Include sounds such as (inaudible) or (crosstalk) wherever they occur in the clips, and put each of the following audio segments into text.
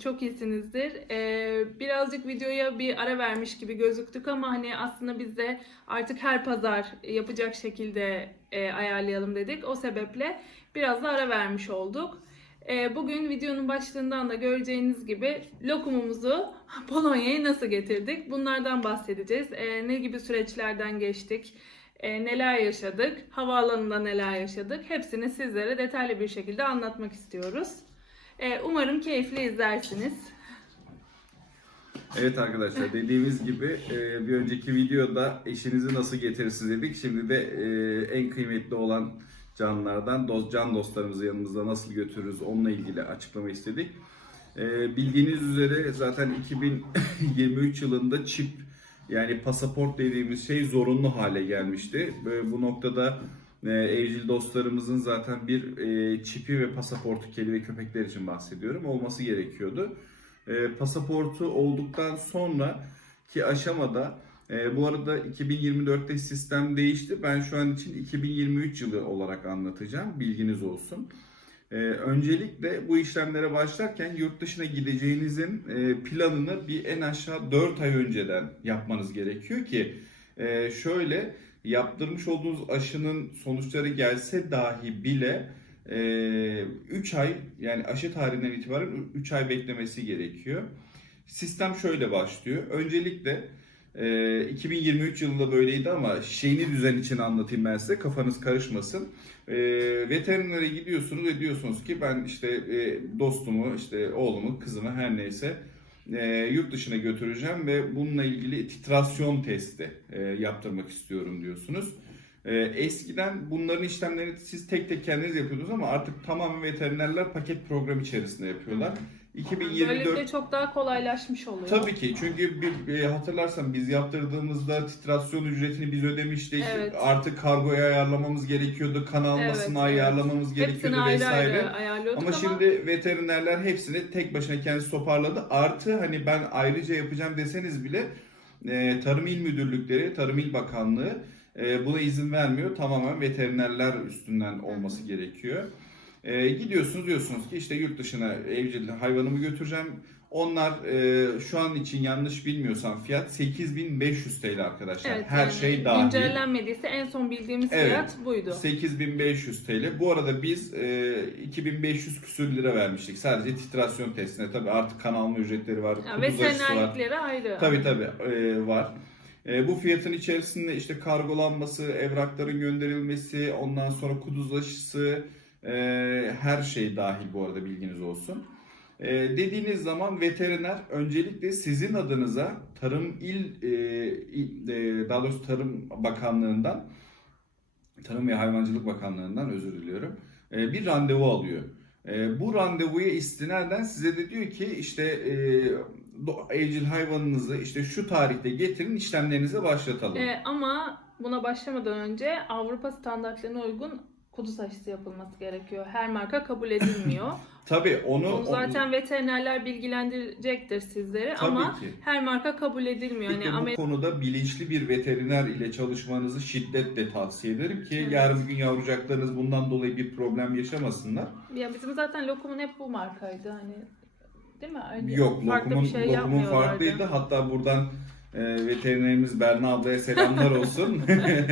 çok iyisinizdir. Ee, birazcık videoya bir ara vermiş gibi gözüktük ama hani aslında biz de artık her pazar yapacak şekilde e, ayarlayalım dedik. O sebeple biraz da ara vermiş olduk. Ee, bugün videonun başlığından da göreceğiniz gibi lokumumuzu (laughs) Polonya'ya nasıl getirdik? Bunlardan bahsedeceğiz. Ee, ne gibi süreçlerden geçtik? e, neler yaşadık, havaalanında neler yaşadık hepsini sizlere detaylı bir şekilde anlatmak istiyoruz. E, umarım keyifli izlersiniz. Evet arkadaşlar dediğimiz gibi e, bir önceki videoda eşinizi nasıl getirirsiniz dedik. Şimdi de e, en kıymetli olan canlardan can dostlarımızı yanımızda nasıl götürürüz onunla ilgili açıklama istedik. Bildiğiniz üzere zaten 2023 yılında çip yani pasaport dediğimiz şey zorunlu hale gelmişti. Bu noktada e, evcil dostlarımızın zaten bir e, çipi ve pasaportu kedi ve köpekler için bahsediyorum olması gerekiyordu. E, pasaportu olduktan sonra ki aşamada e, bu arada 2024'te sistem değişti. Ben şu an için 2023 yılı olarak anlatacağım. Bilginiz olsun. E, öncelikle bu işlemlere başlarken yurt dışına gideceğinizin e, planını bir en aşağı 4 ay önceden yapmanız gerekiyor ki e, şöyle yaptırmış olduğunuz aşının sonuçları gelse dahi bile 3 ay yani aşı tarihinden itibaren 3 ay beklemesi gerekiyor. Sistem şöyle başlıyor. Öncelikle e, 2023 yılında böyleydi ama yeni düzen için anlatayım ben size kafanız karışmasın. Veterinere gidiyorsunuz ve diyorsunuz ki ben işte dostumu, işte oğlumu, kızımı her neyse e, yurt dışına götüreceğim ve bununla ilgili titrasyon testi e, yaptırmak istiyorum diyorsunuz. E, eskiden bunların işlemlerini siz tek tek kendiniz yapıyordunuz ama artık tamamen veterinerler paket program içerisinde yapıyorlar. 2024 Böylelikle çok daha kolaylaşmış oluyor. Tabii ki çünkü bir, e, hatırlarsan biz yaptırdığımızda titrasyon ücretini biz ödemiştik. Evet. Artık kargoya ayarlamamız gerekiyordu, kan almasını Evet, evet. ayarlamamız Hepsini gerekiyordu ayrı vesaire. ayrı ayarlıyorduk Ama ama, şimdi veterinerler hepsini tek başına kendisi toparladı. Artı hani ben ayrıca yapacağım deseniz bile e, Tarım İl Müdürlükleri, Tarım İl Bakanlığı e, buna izin vermiyor. Tamamen veterinerler üstünden olması gerekiyor. E, gidiyorsunuz diyorsunuz ki işte yurt dışına evcil hayvanımı götüreceğim. Onlar e, şu an için yanlış bilmiyorsam fiyat 8500 TL arkadaşlar. evet, Her yani şey dahil. Güncellenmediyse en son bildiğimiz Evet. fiyat buydu. 8500 TL. Bu arada biz e, 2500 küsür lira vermiştik. Sadece titrasyon testine. Tabii artık kan alma ücretleri var. Ya, var. veterinerlikleri ayrı. Tabii tabii e, var. E, bu fiyatın içerisinde işte kargolanması, evrakların gönderilmesi, ondan sonra kuduz aşısı, e, her şey dahil bu arada bilginiz olsun. E, dediğiniz zaman veteriner öncelikle sizin adınıza Tarım İl, e, e, daha doğrusu Tarım Bakanlığı'ndan, Tarım ve Hayvancılık Bakanlığı'ndan özür diliyorum, e, bir randevu alıyor. E, bu randevuya istinaden size de diyor ki işte e, evcil hayvanınızı işte şu tarihte getirin işlemlerinize başlatalım. Ee, ama buna başlamadan önce Avrupa standartlarına uygun kuduz aşısı yapılması gerekiyor. Her marka kabul edilmiyor. (laughs) Tabii onu, Onu zaten veterinerler bilgilendirecektir sizleri Tabii ama ki. her marka kabul edilmiyor. Hani bu konuda bilinçli bir veteriner ile çalışmanızı şiddetle tavsiye ederim ki Evet. yarın gün yavrucaklarınız bundan dolayı bir problem yaşamasınlar. ya bizim zaten lokumun hep bu markaydı hani. Değil mi? Öyle Yok farklı lokumun, şey lokumun farklıydı. Hatta buradan e, veterinerimiz Berna ablaya selamlar olsun.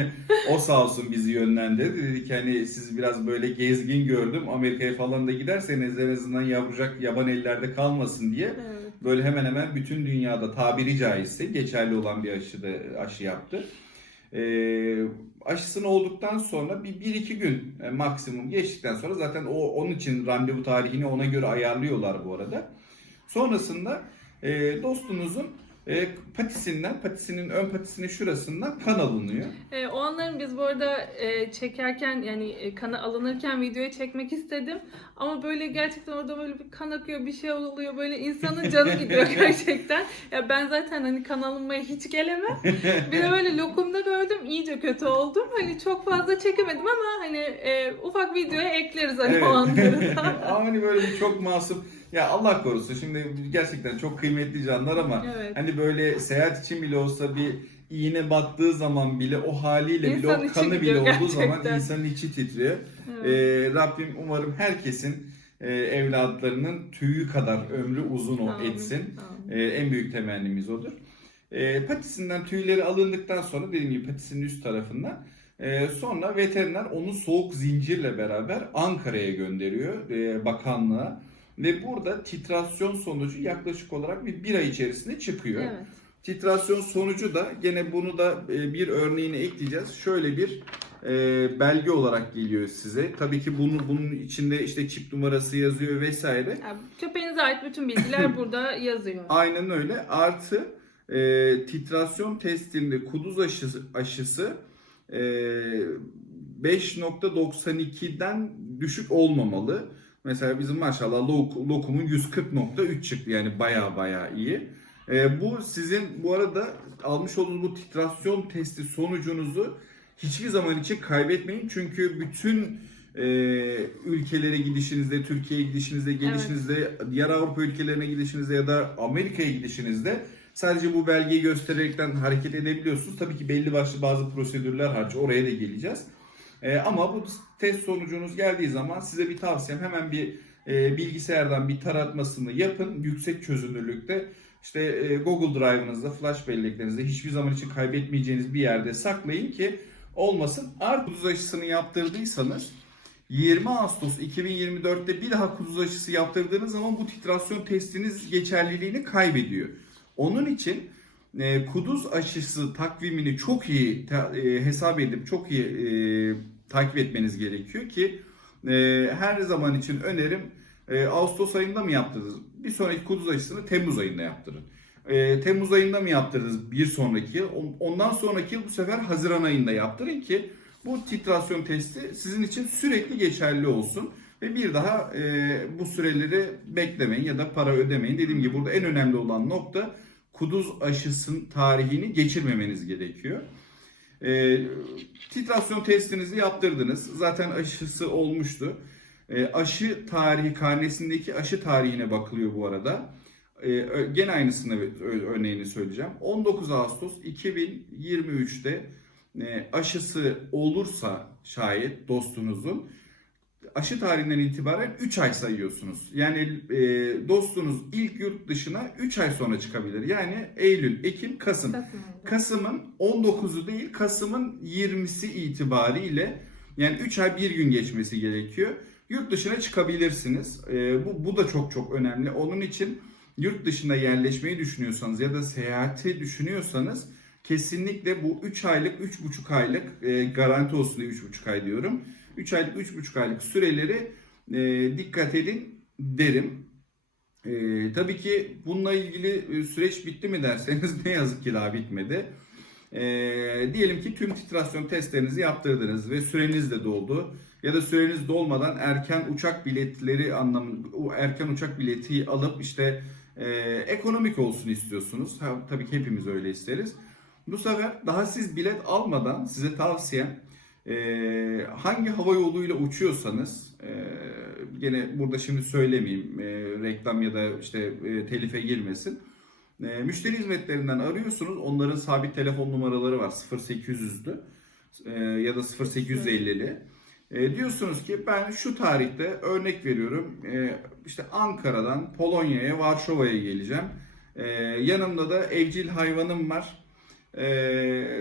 (laughs) o sağ olsun bizi yönlendirdi. Dedi ki hani siz biraz böyle gezgin gördüm. Amerika'ya falan da giderseniz en azından yavrucak yaban ellerde kalmasın diye. Evet. Böyle hemen hemen bütün dünyada tabiri caizse geçerli olan bir aşı da aşı yaptı. Ee, aşısını olduktan sonra bir, bir iki gün e, maksimum geçtikten sonra zaten o onun için randevu tarihini ona göre ayarlıyorlar bu arada. Sonrasında e, dostunuzun e, patisinden, patisinin ön patisinin şurasından kan alınıyor. E, o anların biz bu arada e, çekerken yani e, kanı alınırken videoyu çekmek istedim. Ama böyle gerçekten orada böyle bir kan akıyor bir şey oluyor böyle insanın canı gidiyor (laughs) gerçekten. Ya ben zaten hani kan alınmaya hiç gelemem. Bir de böyle lokumda gördüm iyice kötü oldum. Hani çok fazla çekemedim ama hani e, ufak videoya ekleriz hani o anları. (laughs) Ama hani böyle çok masum. Ya Allah korusun şimdi gerçekten çok kıymetli canlar ama Evet. hani böyle seyahat için bile olsa bir iğne battığı zaman bile o haliyle bile İnsan o içi kanı bile gidiyor olduğu zaman gerçekten. insanın içi titriyor. Evet. Ee, Rabbim umarım herkesin e, evlatlarının tüyü kadar ömrü uzun o Amin, etsin. amin. E, en büyük temennimiz odur. E, patisinden tüyleri alındıktan sonra dediğim gibi patisinin üst tarafından e, sonra veteriner onu soğuk zincirle beraber Ankara'ya gönderiyor e, bakanlığa ve burada titrasyon sonucu yaklaşık olarak bir, bir ay içerisinde çıkıyor. Evet. Titrasyon sonucu da gene bunu da e, bir örneğini ekleyeceğiz. Şöyle bir e, belge olarak geliyor size. Tabii ki bunun bunun içinde işte çip numarası yazıyor vesaire. Yani köpeğinize ait bütün bilgiler (laughs) burada yazıyor. Aynen öyle. Artı e, titrasyon testinde kuduz aşısı, aşısı e, 5.92'den düşük olmamalı. Mesela bizim maşallah lok- lokumun 140.3 çıktı yani baya baya iyi. E, bu sizin bu arada almış olduğunuz bu titrasyon testi sonucunuzu hiçbir zaman için kaybetmeyin. Çünkü bütün e, ülkelere gidişinizde, Türkiye'ye gidişinizde, gelişinizde, diğer Avrupa ülkelerine gidişinizde ya da Amerika'ya gidişinizde sadece bu belgeyi göstererekten hareket edebiliyorsunuz. Tabii ki belli başlı bazı prosedürler hariç oraya da geleceğiz. E, ama bu test sonucunuz geldiği zaman size bir tavsiyem hemen bir e, bilgisayardan bir taratmasını yapın. Yüksek çözünürlükte işte e, Google Drive'ınızda, flash belleklerinizde hiçbir zaman için kaybetmeyeceğiniz bir yerde saklayın ki olmasın. Art kuduz aşısını yaptırdıysanız 20 Ağustos 2024'te bir daha kuduz aşısı yaptırdığınız zaman bu titrasyon testiniz geçerliliğini kaybediyor. Onun için e, kuduz aşısı takvimini çok iyi e, hesap edip çok iyi e, takip etmeniz gerekiyor ki e, her zaman için önerim e, Ağustos ayında mı yaptınız? Bir sonraki kuduz aşısını Temmuz ayında yaptırın. E, Temmuz ayında mı yaptırdınız bir sonraki Ondan sonraki yıl bu sefer Haziran ayında yaptırın ki bu titrasyon testi sizin için sürekli geçerli olsun. Ve bir daha e, bu süreleri beklemeyin ya da para ödemeyin. Dediğim gibi burada en önemli olan nokta kuduz aşısının tarihini geçirmemeniz gerekiyor. E, titrasyon testinizi yaptırdınız. Zaten aşısı olmuştu. E, aşı tarihi karnesindeki aşı tarihine bakılıyor bu arada. E, gene aynısını örneğini söyleyeceğim. 19 Ağustos 2023'te e, aşısı olursa şayet dostunuzun aşı tarihinden itibaren 3 ay sayıyorsunuz. Yani e, dostunuz ilk yurt dışına 3 ay sonra çıkabilir. Yani Eylül, Ekim, Kasım. Kasım. Kasım'ın 19'u değil Kasım'ın 20'si itibariyle yani 3 ay 1 gün geçmesi gerekiyor. Yurt dışına çıkabilirsiniz. Ee, bu, bu da çok çok önemli. Onun için yurt dışına yerleşmeyi düşünüyorsanız ya da seyahati düşünüyorsanız kesinlikle bu 3 aylık 3,5 aylık e, garanti olsun diye 3,5 ay diyorum. 3 aylık 3,5 aylık süreleri e, dikkat edin derim. Ee, tabii ki bununla ilgili e, süreç bitti mi derseniz (laughs) ne yazık ki daha bitmedi. Ee, diyelim ki tüm titrasyon testlerinizi yaptırdınız ve süreniz de doldu. Ya da süreniz dolmadan erken uçak biletleri anlamında erken uçak bileti alıp işte e, ekonomik olsun istiyorsunuz. Ha, tabii ki hepimiz öyle isteriz. Bu sefer daha siz bilet almadan size tavsiyem e, hangi hava yoluyla uçuyorsanız e, gene burada şimdi söylemeyeyim e, reklam ya da işte e, telife girmesin. E, müşteri hizmetlerinden arıyorsunuz. Onların sabit telefon numaraları var 0800'lü e, ya da 0850'li. E, diyorsunuz ki ben şu tarihte örnek veriyorum e, işte Ankara'dan Polonya'ya Varşova'ya geleceğim. E, yanımda da evcil hayvanım var. E,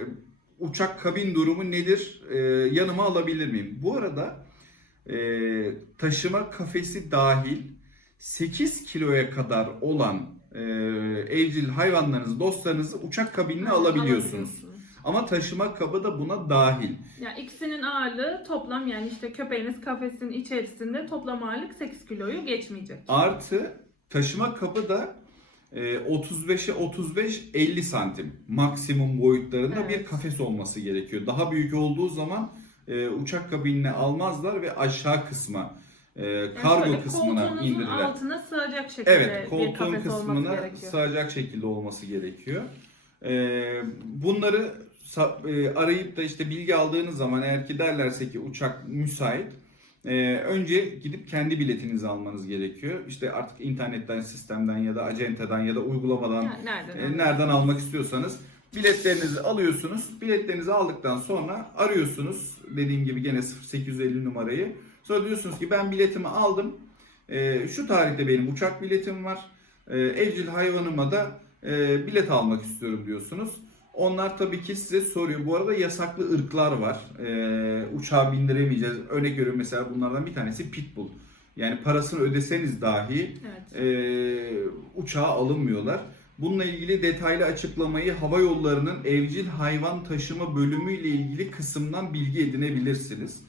uçak kabin durumu nedir? E, yanıma alabilir miyim? Bu arada e, taşıma kafesi dahil 8 kiloya kadar olan e, evcil hayvanlarınızı, dostlarınızı uçak kabinine alabiliyorsunuz. Ama taşıma kabı da buna dahil. Yani ikisinin ağırlığı toplam yani işte köpeğiniz kafesin içerisinde toplam ağırlık 8 kiloyu geçmeyecek. Artı taşıma kabı da 35'e 35 50 santim maksimum boyutlarında Evet. bir kafes olması gerekiyor. Daha büyük olduğu zaman e, uçak kabinine almazlar ve aşağı kısma e, Yani kargo şöyle, kısmına indirirler. altına sığacak şekilde Evet, bir koltuğun kafes olması kısmına gerekiyor. sığacak şekilde olması gerekiyor. Ee, bunları e, arayıp da işte bilgi aldığınız zaman eğer ki derlerse ki uçak müsait, e, önce gidip kendi biletinizi almanız gerekiyor. İşte artık internetten, sistemden ya da acenteden ya da uygulamadan Yani nereden? e, nereden almak istiyorsanız biletlerinizi alıyorsunuz. Biletlerinizi aldıktan sonra arıyorsunuz. Dediğim gibi gene 0850 numarayı. Sonra diyorsunuz ki ben biletimi aldım. e, şu tarihte benim uçak biletim var. E, evcil hayvanıma da e, bilet almak istiyorum diyorsunuz. Onlar tabii ki size soruyor. Bu arada yasaklı ırklar var. E, uçağa bindiremeyeceğiz. Örnek veriyorum mesela bunlardan bir tanesi pitbull. Yani parasını ödeseniz dahi Evet. e, uçağa alınmıyorlar. Bununla ilgili detaylı açıklamayı hava yollarının evcil hayvan taşıma bölümü ile ilgili kısımdan bilgi edinebilirsiniz.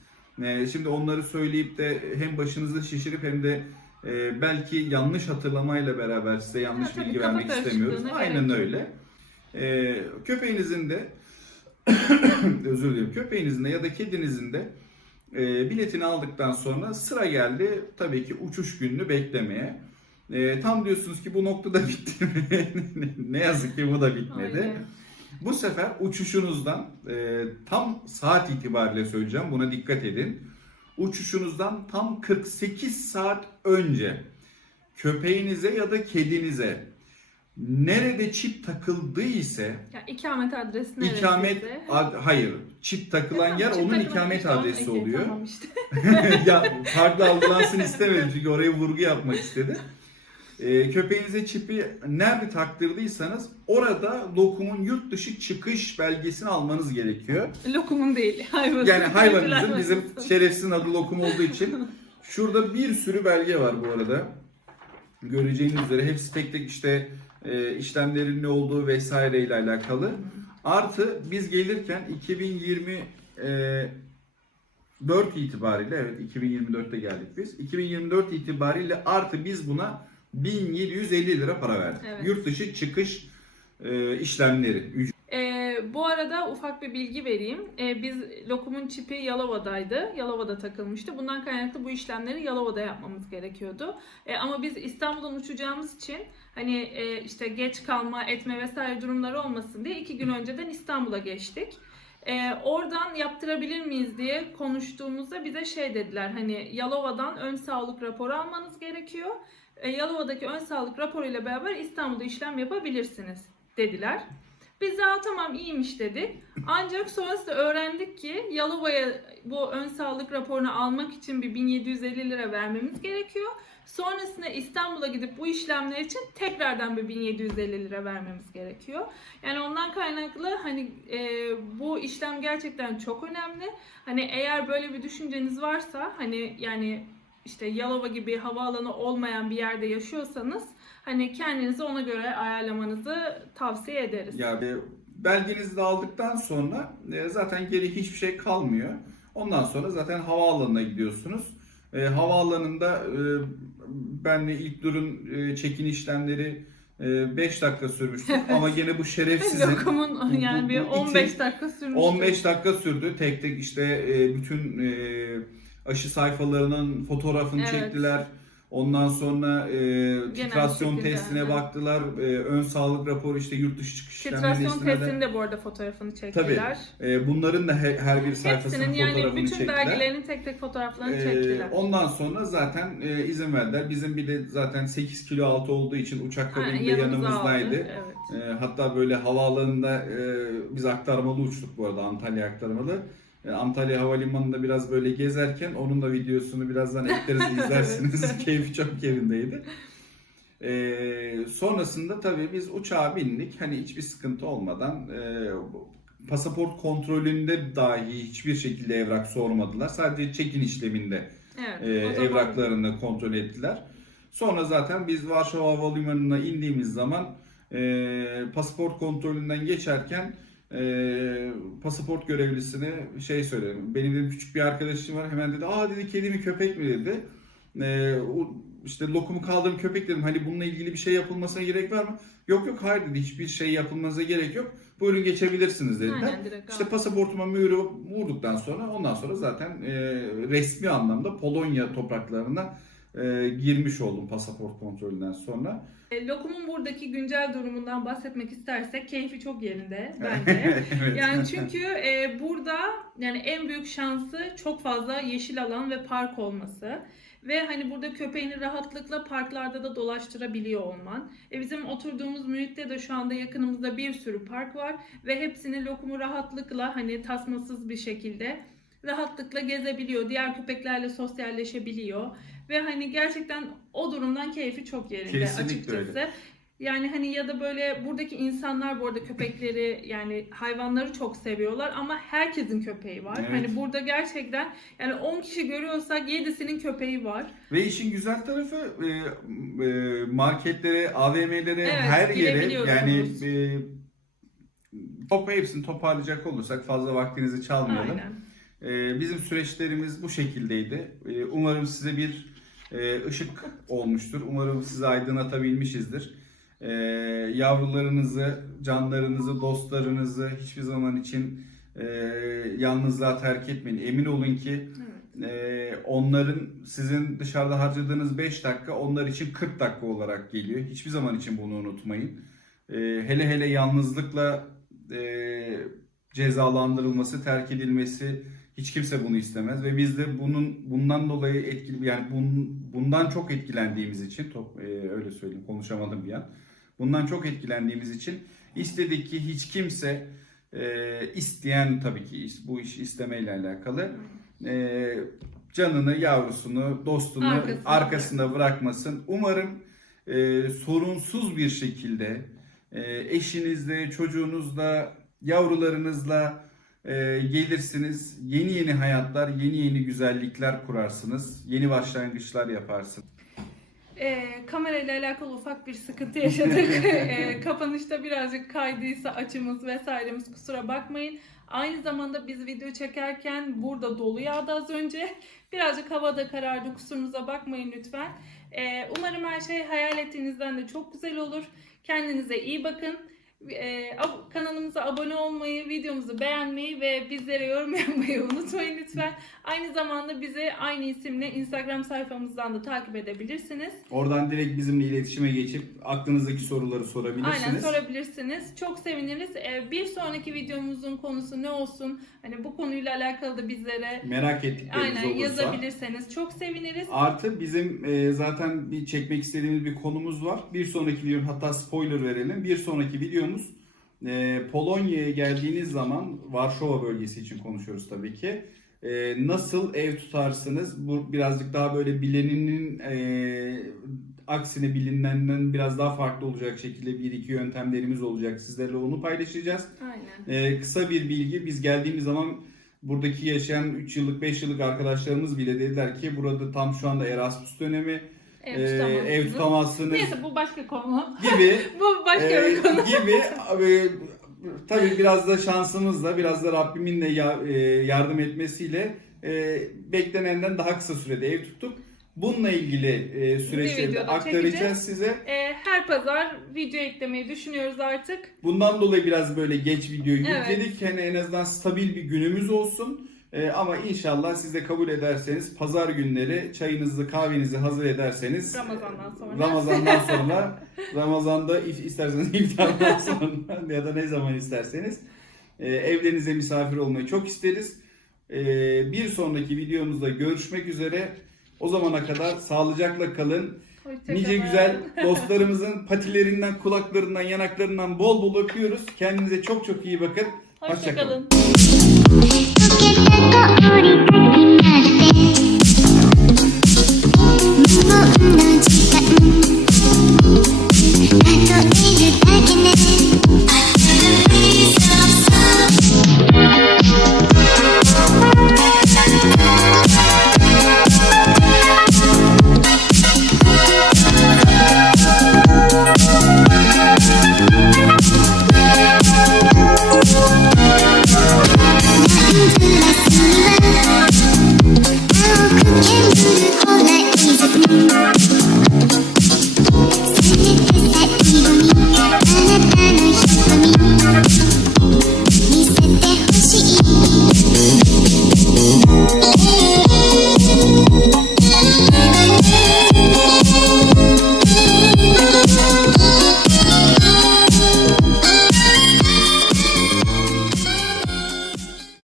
E, şimdi onları söyleyip de hem başınızı şişirip hem de e, belki yanlış hatırlamayla beraber size yanlış Ha, bilgi vermek istemiyoruz. Aynen öyle. E, köpeğinizin de (coughs) özür dilerim. Köpeğinizin de ya da kedinizin de e, biletini aldıktan sonra sıra geldi tabii ki uçuş gününü beklemeye. E, tam diyorsunuz ki bu noktada (laughs) bitti mi? ne yazık ki bu da bitmedi. Aynen. Bu sefer uçuşunuzdan e, tam saat itibariyle söyleyeceğim buna dikkat edin. Uçuşunuzdan tam 48 saat önce köpeğinize ya da kedinize nerede çip takıldı ise Ya ikamet adresi neresi? ikamet ad- hayır çip takılan yer onun ikamet adresi oluyor. Tamam işte. (laughs) ya farklı algılansın istemedim çünkü oraya vurgu yapmak istedim. Ee, köpeğinize çipi nerede taktırdıysanız orada lokumun yurt dışı çıkış belgesini almanız gerekiyor. Lokumun değil. Hayvanın. Yani (laughs) hayvanınızın bizim şerefsizin adı lokum olduğu için şurada bir sürü belge var bu arada. Göreceğiniz üzere hepsi tek tek işte e, işlemlerin ne olduğu vesaire ile alakalı. Artı biz gelirken 2020 e, 4 itibariyle evet 2024'te geldik biz. 2024 itibariyle artı biz buna 1750 lira para verdik. Evet. Yurt dışı çıkış e, işlemleri. Ee, bu arada ufak bir bilgi vereyim. Ee, biz lokumun çipi Yalova'daydı. Yalova'da takılmıştı. Bundan kaynaklı bu işlemleri Yalova'da yapmamız gerekiyordu. Ee, ama biz İstanbul'dan uçacağımız için hani e, işte geç kalma etme vesaire durumları olmasın diye iki gün önceden İstanbul'a geçtik. Ee, oradan yaptırabilir miyiz diye konuştuğumuzda bize şey dediler hani Yalova'dan ön sağlık raporu almanız gerekiyor. Ee, Yalova'daki ön sağlık raporu ile beraber İstanbul'da işlem yapabilirsiniz dediler. Biz "Aa, tamam iyiymiş dedik. Ancak sonrasında öğrendik ki Yalova'ya bu ön sağlık raporunu almak için bir 1750 lira vermemiz gerekiyor. Sonrasında İstanbul'a gidip bu işlemler için tekrardan bir 1750 lira vermemiz gerekiyor. Yani ondan kaynaklı hani e, bu işlem gerçekten çok önemli. Hani eğer böyle bir düşünceniz varsa hani yani işte Yalova gibi havaalanı olmayan bir yerde yaşıyorsanız hani kendinizi ona göre ayarlamanızı tavsiye ederiz. Ya e, belgenizi de aldıktan sonra e, zaten geri hiçbir şey kalmıyor. Ondan sonra zaten havaalanına gidiyorsunuz. E, havaalanında e, benle ilk durun e, çekin işlemleri 5 dakika sürmüştü ama gene bu şerefsizin Lokumun yani bir bu itin 15 dakika sürmüş. 15 dakika sürdü. Tek tek işte e, bütün e, aşı sayfalarının fotoğrafını Evet. çektiler. Ondan sonra e, titrasyon şekilde, testine evet. baktılar. E, ön sağlık raporu işte yurt dışı çıkış Titrasyon testinin de bu arada fotoğrafını çektiler. E, bunların da he- her bir sayfasının Hepsinin yani fotoğrafını bütün çektiler. belgelerinin tek tek fotoğraflarını E, çektiler. ondan sonra zaten e, izin verdiler. Bizim bir de zaten 8 kilo altı olduğu için uçak Aynen, kabini de yanımıza yanımızdaydı. aldı, Evet. E, hatta böyle havaalanında e, biz aktarmalı uçtuk bu arada Antalya aktarmalı. E, Antalya Havalimanı'nda biraz böyle gezerken onun da videosunu birazdan ekleriz (laughs) izlersiniz. (laughs) Keyfi çok yerindeydi. E, sonrasında tabii biz uçağa bindik. Hani hiçbir sıkıntı olmadan e, pasaport kontrolünde dahi hiçbir şekilde evrak sormadılar. Sadece check-in işleminde Evet. e, zaman- evraklarını kontrol ettiler. Sonra zaten biz Varşova Havalimanı'na indiğimiz zaman e, pasaport kontrolünden geçerken e, pasaport görevlisine şey söyledim. Benim dedim küçük bir arkadaşım var. Hemen dedi aa dedi kedi mi köpek mi dedi. E, o, işte lokumu kaldırım köpek dedim. Hani bununla ilgili bir şey yapılmasına gerek var mı? Yok yok hayır dedi. Hiçbir şey yapılmanıza gerek yok. Buyurun geçebilirsiniz dediler. Aynen direkt İşte pasaportuma mühürü vurduktan sonra ondan sonra zaten e, resmi anlamda Polonya topraklarına e, girmiş oldum pasaport kontrolünden sonra. E, Lokum'un buradaki güncel durumundan bahsetmek istersek keyfi çok yerinde (laughs) bence. evet. Yani çünkü e, burada yani en büyük şansı çok fazla yeşil alan ve park olması. Ve hani burada köpeğini rahatlıkla parklarda da dolaştırabiliyor olman. E bizim oturduğumuz mühitte de şu anda yakınımızda bir sürü park var ve hepsini lokumu rahatlıkla hani tasmasız bir şekilde rahatlıkla gezebiliyor. Diğer köpeklerle sosyalleşebiliyor. Ve hani gerçekten o durumdan keyfi çok yerinde Kesinlikle açıkçası. Yani hani ya da böyle buradaki insanlar bu arada köpekleri yani hayvanları çok seviyorlar ama herkesin köpeği var. Evet. Hani burada gerçekten yani 10 kişi görüyorsak 7'sinin köpeği var. Ve işin güzel tarafı e, e, marketlere, AVM'lere, Evet, her yere yani e, hepsini toparlayacak olursak fazla vaktinizi çalmayalım. Aynen. E, bizim süreçlerimiz bu şekildeydi. E, umarım size bir e, ışık olmuştur. Umarım sizi aydınlatabilmişizdir. E, yavrularınızı, canlarınızı, dostlarınızı hiçbir zaman için e, yalnızlığa terk etmeyin. Emin olun ki Evet. ee, onların sizin dışarıda harcadığınız 5 dakika onlar için 40 dakika olarak geliyor. Hiçbir zaman için bunu unutmayın. Ee, hele hele yalnızlıkla e, cezalandırılması, terk edilmesi hiç kimse bunu istemez ve biz de bunun bundan dolayı etkili yani bun, bundan çok etkilendiğimiz için top, e, öyle söyleyeyim konuşamadım bir an. Bundan çok etkilendiğimiz için istedik ki hiç kimse e, isteyen tabii ki bu iş istemeyle alakalı e, canını, yavrusunu, dostunu Arkasına arkasında bırakmasın. Umarım e, sorunsuz bir şekilde e, eşinizle, çocuğunuzla, yavrularınızla e, gelirsiniz. Yeni yeni hayatlar, yeni yeni güzellikler kurarsınız. Yeni başlangıçlar yaparsınız. Ee, kamerayla alakalı ufak bir sıkıntı yaşadık. (laughs) Ee, kapanışta birazcık kaydıysa açımız vesairemiz kusura bakmayın. Aynı zamanda biz video çekerken burada dolu yağdı az önce. Birazcık havada karardı kusurumuza bakmayın lütfen. Ee, umarım her şey hayal ettiğinizden de çok güzel olur. Kendinize iyi bakın. Ee, ab- kanalımıza abone olmayı, videomuzu beğenmeyi ve bizlere yorum (laughs) yapmayı unutmayın lütfen. Aynı zamanda bizi aynı isimle Instagram sayfamızdan da takip edebilirsiniz. Oradan direkt bizimle iletişime geçip aklınızdaki soruları sorabilirsiniz. Aynen sorabilirsiniz. Çok seviniriz. Ee, bir sonraki videomuzun konusu ne olsun? Hani bu konuyla alakalı da bizlere Merak ettikleriniz aynen olursa. yazabilirseniz çok seviniriz. Artı bizim e, zaten bir çekmek istediğimiz bir konumuz var. Bir sonraki video hatta spoiler verelim. Bir sonraki videomuz e, Polonya'ya geldiğiniz zaman Varşova bölgesi için konuşuyoruz tabii ki. E, nasıl ev tutarsınız? Bu birazcık daha böyle bilenenin e, aksine bilinenden biraz daha farklı olacak şekilde bir iki yöntemlerimiz olacak. Sizlerle onu paylaşacağız. Aynen. Ee, kısa bir bilgi. Biz geldiğimiz zaman buradaki yaşayan 3 yıllık 5 yıllık arkadaşlarımız bile dediler ki burada tam şu anda Erasmus dönemi. Ev e, tutamazsınız. ev tutamazsınız Neyse bu başka konu. gibi (laughs) bu başka e, bir konu. gibi e, tabii biraz da şansımızla biraz da Rabbimin de ya- e, yardım etmesiyle e, beklenenden daha kısa sürede ev tuttuk. Bununla ilgili e, süreçleri de aktaracağız çekeceğiz. size. Ee, her pazar video eklemeyi düşünüyoruz artık. Bundan dolayı biraz böyle geç video Evet. yükledik. Hani en azından stabil bir günümüz olsun. Ee, ama inşallah siz de kabul ederseniz pazar günleri çayınızı kahvenizi hazır ederseniz Ramazan'dan sonra. Ramazan'dan (laughs) sonra Ramazan'da isterseniz iftardan (laughs) sonra ya da ne zaman isterseniz e, evlerinize misafir olmayı çok isteriz. E, bir sonraki videomuzda görüşmek üzere. O zamana kadar sağlıcakla kalın. Hoşça Nice güzel (laughs) dostlarımızın patilerinden, kulaklarından, yanaklarından bol bol öpüyoruz. Kendinize çok çok iyi bakın. Hoşça Hoşça kalın. つけた氷